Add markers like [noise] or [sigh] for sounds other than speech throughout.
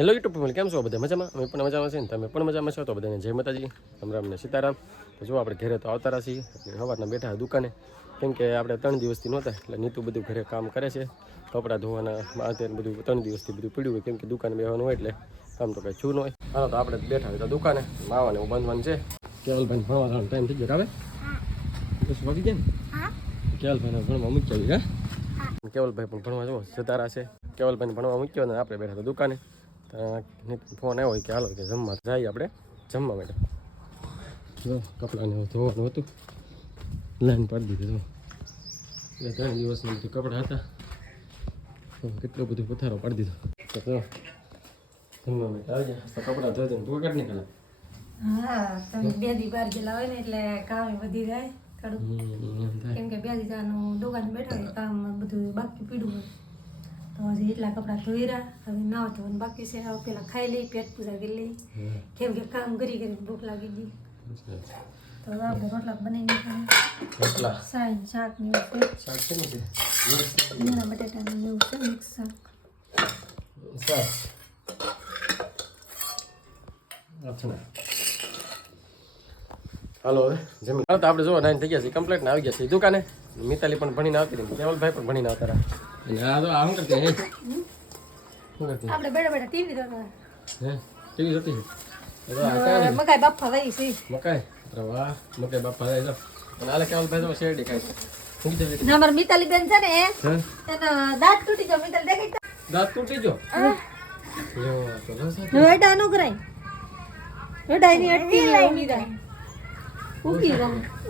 Hello YouTube family કેમ છો? બધા મજામાં? અમે પણ મજામાં છે ને તમે પણ મજામાં છો? તો બધાને જય માતાજી રામ ને સીતારામ. તો જો આપણે ઘરે તો આવતા છીએ એટલે સવારના બેઠા દુકાને. કેમ કે આપણે ત્રણ દિવસથી નહોતા એટલે નીતું બધું ઘરે કામ કરે છે. કપડાં ધોવાના અત્યારે બધું ત્રણ દિવસથી બધું પીડ્યું હોય કેમ કે દુકાને બેવાનું હોય એટલે કામ તો કાંઈ છું ન હોય. હા તો આપણે બેઠા હતા દુકાને. માવાને હું બાંધવાનું છે. કેવલભાઈ ભણવા જવાનો ટાઈમ થઈ ગયો આવે બસ વાગી ગયા ને? કેવલભાઈને ભણવા મૂકી આવી હા? કેવલભાઈ પણ ભણવા જવો સિતારા છે. કેવલભાઈને ભણવા મૂક્યો ને આપણે બેઠા હતા દુકાને. તો નીતિન ફોન આવ્યો હોય કે હાલો કે જમવા જઈએ આપણે. જમવા માટે. જો કપડાને ધોવાનું હતું. લાઈન પાડી દીધું એટલે ત્રણ દિવસના બધું કપડાં હતા. તો કેટલો બધું પથારો પાડી દીધો. તો જમવા માટે આવી ગયા કપડાં ધોઈ દઈને તું નીકળે. હા તમે બે દી બાર ગયેલા હોય ને એટલે કામ વધી જાય થોડું કેમ કે બે દી દુકાન બેઠા કામ બધું બાકી પીડું હોય. હજી એટલા કપડાં ધોઈ રહ્યા હવે નાવ ધોવાનું બાકી છે. હવે પેલા ખાઈ લઈ પેટ પૂજા કરી લઈ. કેમ કે કામ કરી કરીને ભૂખ લાગી ગઈ. તો હવે આપણે રોટલા બનાવી કેટલા સાઈન શાક ને એવું છે. શાક કેમ ને લીલા બટાટાનું એવું છે મિક્સ શાક. શાક. અચ્છા. હાલો હવે જમી હાલ તો આપણે જો નાઈન થઈ ગયા છે કમ્પ્લેટ ને આવી ગયા છે દુકાને? મિતાલી પણ ભણીને આવતી રહી. કેવલભાઈ પણ ભણીને આવતા રહ્યા અને તો આ કરતી હે? શું કરતી આપણે બેઠા બેઠા ટીવી જોતા હે? ટીવી જોતી છે એ તો આ કાંઈ નહીં. મકાઈ બાફા વહી છે. મકાઈ? અરે વાહ મકાઈ બાપા જાય જો અને આલે કેવલભાઈ શેરડી ખાય છે. મિતાલી બેન છે ને હે? દાંત તૂટી ગયો મિતાલી દેખાય દાંત તૂટી ગયો યો તો રસ હતી. વેડા નો કરાય. વેડા ની અટકી લે ઉગી જાય ઉગી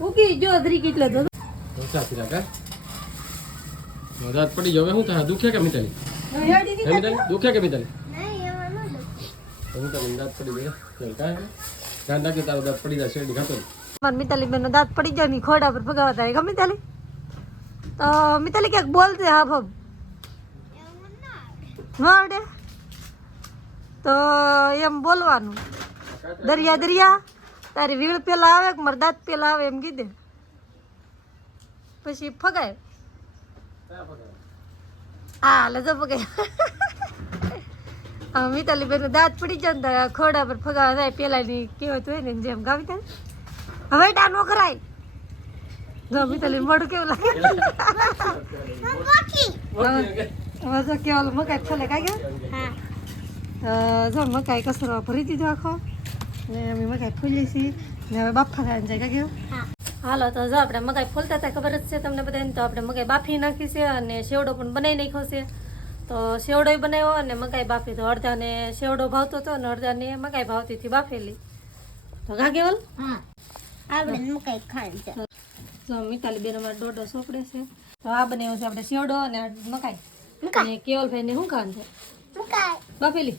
ઉકી જો ધરી કેટલો તો. રાખે પડી ગયો. હવે થાય? દુખે કે મિતાલી મિતાલી દુખે કે મિતાલી તો દાંત પડી ગયા. ચાલ ધ્યાન રાખી તારો દાંત પડી જાય શેરડી નહીં. માર મિતાલી બેન દાંત પડી જાય ની ખોડા પર ભગાવતા થાય ગમે મિતાલી? તો મિતાલી ક્યાંક બોલતે હા ભબ આવડે? તો એમ બોલવાનું. દરિયા દરિયા. તારી વીળ પેલા આવે કે મારા દાંત પેલા આવે એમ કીધે. પછી ફગાય. હા લજો ફગાય. મિતાલી બેન દાંત પડી જાય ને ખોડા પર ફગાવા થાય પેલા ની કહેવત હોય ને જેમ ગાવી થાય હવે ટા નો કરાય જો મિતાલી મોઢું કેવું લાગે? જો કેવલ મકાઈ ફોલે કાંઈ ગયા? જો મકાઈ કસરો ભરી દીધો આખો. ને અમે મકાઈ ફૂલી છીએ ને હવે બાફા ખાઈને જાય કાંઈ હાલો તો જો આપણે મકાઈ ફોલતા હતા ખબર જ છે તમને બધાને? તો આપણે મકાઈ બાફી નાખી છે અને સેવડો પણ બનાવી નાખ્યો છે. તો સેવડો બનાવ્યો અને મકાઈ બાફી તો અડધાને સેવડો ભાવતો હતો અને અડધાને મકાઈ ભાવતી હતી બાફેલી. તો કા કેવલ જો મિતાલી બેન અમારે દોઢો સોપડે છે. તો આ બનાવ્યો છે આપણે સેવડો અને મકાઈ. અને કેવલભાઈ ને શું ખાવાનું છે? બાફેલી?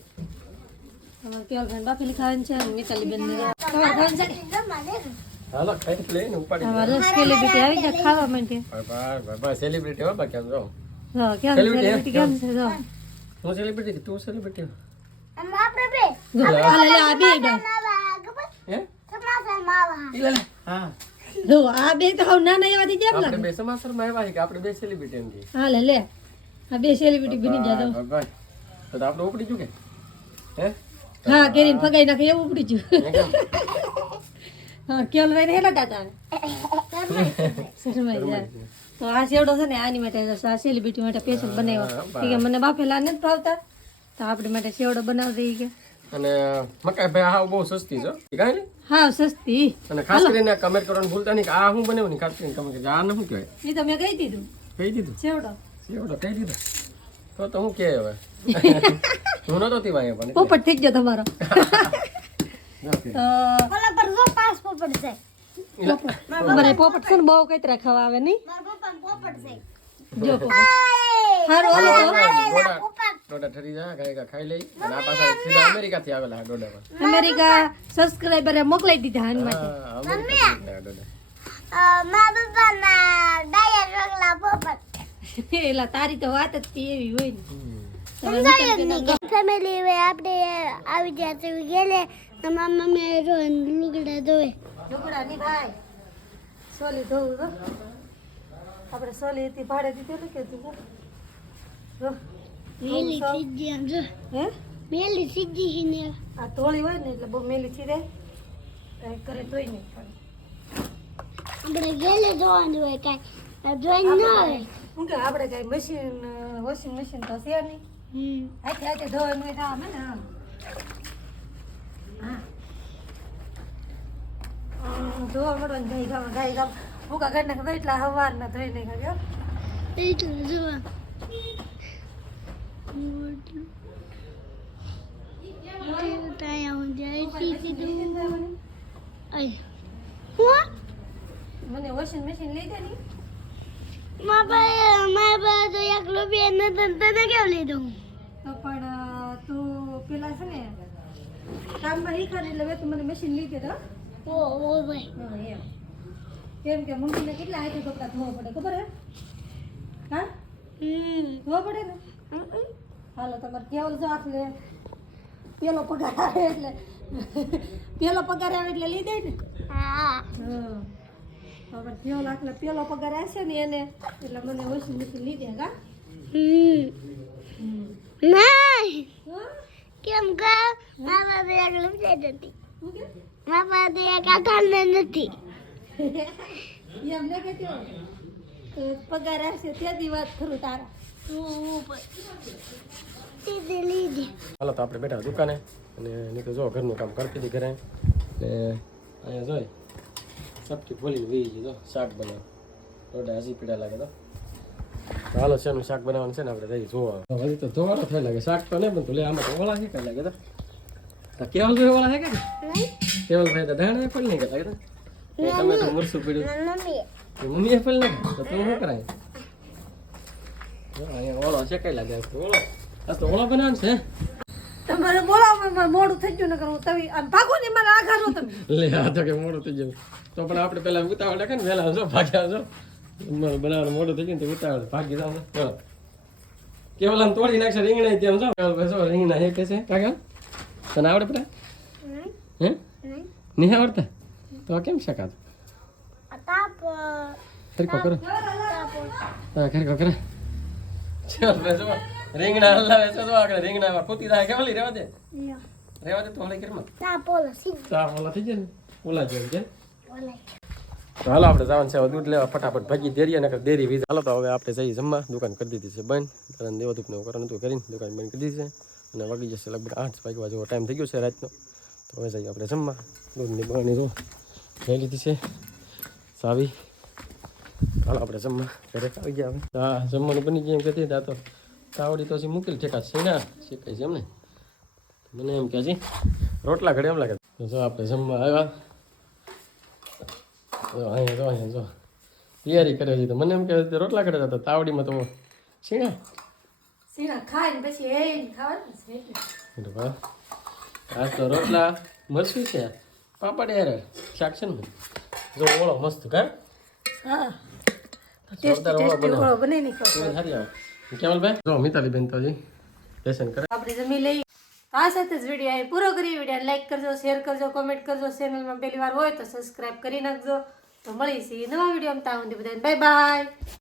કેવલભાઈ ખાવાની છે અને ને તમારે ખાવાની છે હાલો ખાઈ લઈને ઉપાડી અમારે સેલિબ્રિટી આવી ગયા ખાવા માટે. બાય બાય બાય સેલિબ્રિટી હો બાકી જો. જો કેમ સેલિબ્રિટી કેમ છે? જો. હું સેલિબ્રિટી તું સેલિબ્રિટી જો આ લે આ બે ડો હે? લે. હા. જો આ બે તો એવા થઈ ગયા આપણે બે સમાચારમાં આવ્યા કે આપણે બે સેલિબ્રિટી એમ કે. હા લે લે. આ બે સેલિબ્રિટી બની ગયા તો. બાય તો આપણે ઉપડી ગયું હે? હા કેરીને ફગાઈ નાખે એવું ઉપડી ગયું? હા કેવલભાઈ ને હેલા દાદા શરમાઈ જાય તો આ સેવડો છે ને આની માટે આ સેલિબ્રિટી માટે સ્પેશિયલ બનાવ્યો. કે મને બાફેલા નથી ભાવતા. તો આપણી માટે સેવડો બનાવી દઈએ કે. અને મકાઈ ભાઈ આ બહુ સસ્તી છે કાંઈ ને હા સસ્તી. અને ખાસ કરીને કમેન્ટ કરવાનું ભૂલતા નહીં કે આ હું બનાવું ને ખાસ કરીને કમેન્ટ આ ને શું કહેવાય? એ તો મેં કહી દીધું. કહી દીધું? સેવડો એવડો કહી દીધું. તો તો હું કે હવે? [laughs] હું નતો તી વાંહે પણ. પોપટ થઈ ગયો તમારો. અમારે પોપટ છે. ને બહુ કઈતરા ખાવા આવે નહીં? પોપટ ડોડા ડોડા ઠરી જા ગાય ખાઈ લઈ. અને આ પાછા સીધા અમેરિકા થી આવેલા આ ડોડામાં. અમેરિકા સબસ્ક્રાઇબરે મોકલાઈ દીધા હાન માટે. ડોડા એલા તારી તો વાત જ તી એવી હોય ને. ફેમિલી હવે આપણે આવી તો ગયેલે તમારા મમ્મી જો લુગડા ધોવે. લુગડા ની ભાઈ. સોલી ધોવું આપણે સોલી હતી ભાડે દીધેલી કે તું જો. મેલી સીધી ગયા જો. હે? મેલી સીધી ને. આ તોળી હોય ને એટલે બહુ મેલી કાંઈ કરે તોય નહીં. પણ આપણે ગેલે ધોવાનું હોય કાંઈ. જોઈ ન હોય શું કે આપણે કાંઈ મશીન વોશિંગ મશીન તો છે નહીં હમ હાથે હાથે ધોવાનું હોય તો આમ હે ને આમ હા આમ ધોવા મળવાનું ગાય ગામ ગાય ગામ ભૂકા કાઢી નાખે એટલા હવારના ધોઈ નાખ્યા એટલે જોવા ત્યાં હું જાય સીધી દઉં અય હું મને વોશિંગ મશીન લઈ દે ને મારા પાસે મારા તો એક રૂપિયા નતો તને કેમ લીધું? તો પણ તું પેલા છે ને કામ ને એટલે મેં તું મને મશીન લીધી તો ઓ ઓ ભાઈ. કેમ કે મમ્મીને કેટલા હાથે કપડા ધોવા પડે ખબર હે? હા? ધોવા પડે ને? હાલો તમારે કેવલ જો આટલે પેલો પગાર આવે એટલે પેલો પગાર આવે એટલે લઈ દે ને? હા. હવે કેવલ આખલે પેલો પગાર આવશે ને એને એટલે મને દે કા હમ. કેમ કે મારા નથી શું કે? મારા પાસે એક નથી એમ કે પગાર આવશે ત્યાંથી વાત કરું તારા. લીધી. હાલો તો આપણે બેઠા દુકાને. અને નીકળ જો ઘરનું કામ કરતી હતી ઘરે. ને અહીંયા જોઈ. સબકી ફોલીને વી ગઈ જો શાક બનાવ રોડા હજી પીડા લાગે તો. તો હાલો શેનું શાક બનાવવાનું છે ને આપણે રહી જોવા. હજી તો ધોવાનો થઈ લાગે શાક તો નહીં બનતું લે આમાં તો ઓળા છે કઈ લાગે તો. તો કેવલ ભાઈ ઓળા છે કે? કેવલ ભાઈ તો ધાણા ફળ નહીં લાગે તો. તમે તો મરસું પીડ્યું. મમ્મી. તો મમ્મીએ ફળ નહીં તો તું શું કરાય? અહીંયા ઓળો છે કઈ લાગે તો ઓળો આ તો ઓળો બનાવવાનું છે તમારે બોલાવવામાં મારે મોડું થઈ ગયું ને હું તવી આમ ભાગો ને મારા આઘારો તમે લે આ તો કે મોડું થઈ ગયું. તો પણ આપણે પેલા ઉતાવળ રાખે ને વહેલા જો ભાગ્યા જો. મારે બનાવવાનું મોડું થઈ ગયું ને તો ઉતાવળ ભાગી જાવ ને. ચલો. કેવલ આમ તોડી નાખશે રીંગણા તેમ છો કેવલ ભાઈ રીંગણા હે કે છે કાકા તને આવડે પેલા હે? નહીં આવડતા? તો કેમ શકાતું? ખરી ખરખો કરો. હા ખરી કરે. ચાલ ભાઈ જો રીંગણા હલાવે છે તો આગળ રીંગણામાં કૂતી થાય કેવલી રેવા દે રેવા દે તો હલે કરીમાં ઓલા થઈ જાય ઓલા જેમ કે હાલો આપણે જવાનું છે દૂધ લેવા. ફટાફટ ભાગી દેરી અને દેરી વીજ હાલો તો હવે આપણે જઈએ જમવા. દુકાન કરી દીધી છે બંધ. કારણ દેવા ધૂપને એવું કરવાનું હતું કરીને દુકાન બંધ કરી દીધી છે. અને વાગી જશે લગભગ આઠ વાગ્યા જેવો ટાઈમ થઈ ગયો છે રાતનો. તો હવે જઈએ આપણે જમવા. દૂધની બહારની જો લઈ લીધી છે સાવી. હાલો આપણે જમવા. ઘરે આવી ગયા હવે. હા જમવાનું બની ગયું એમ કહેતી હતા તો તાવડી તો હજી મૂકેલી ઠેકા છે ના શીખાય છે એમને મને એમ કે છે રોટલા ઘડે એમ લાગે. જો આપણે જમવા આવ્યા. જો અહીંયા જો અહીંયા જો. તૈયારી કરે છે તો. મને એમ કે રોટલા ઘડે હતા તાવડીમાં તો શીણા. પછી એ ખાવાનું છે તો રોટલા મરસી છે. પાપડ યાર. શાક છે ને જો ઓળો મસ્ત કર હા. ટેસ્ટી ઓળો બની સારી આવે. કેવલભાઈ જો મિતાલી બેન તો હજી લેસન કરે. આપણે જમી લઈ. આ સાથે જ વીડિયો અહીં પૂરો કરી વીડિયો લાઈક કરજો શેર કરજો કોમેન્ટ કરજો. ચેનલમાં પહેલી વાર હોય તો સબસ્ક્રાઇબ કરી નાખજો. તો મળીશું નવા વીડિયો ત્યાં સુધી બધાને બાય બાય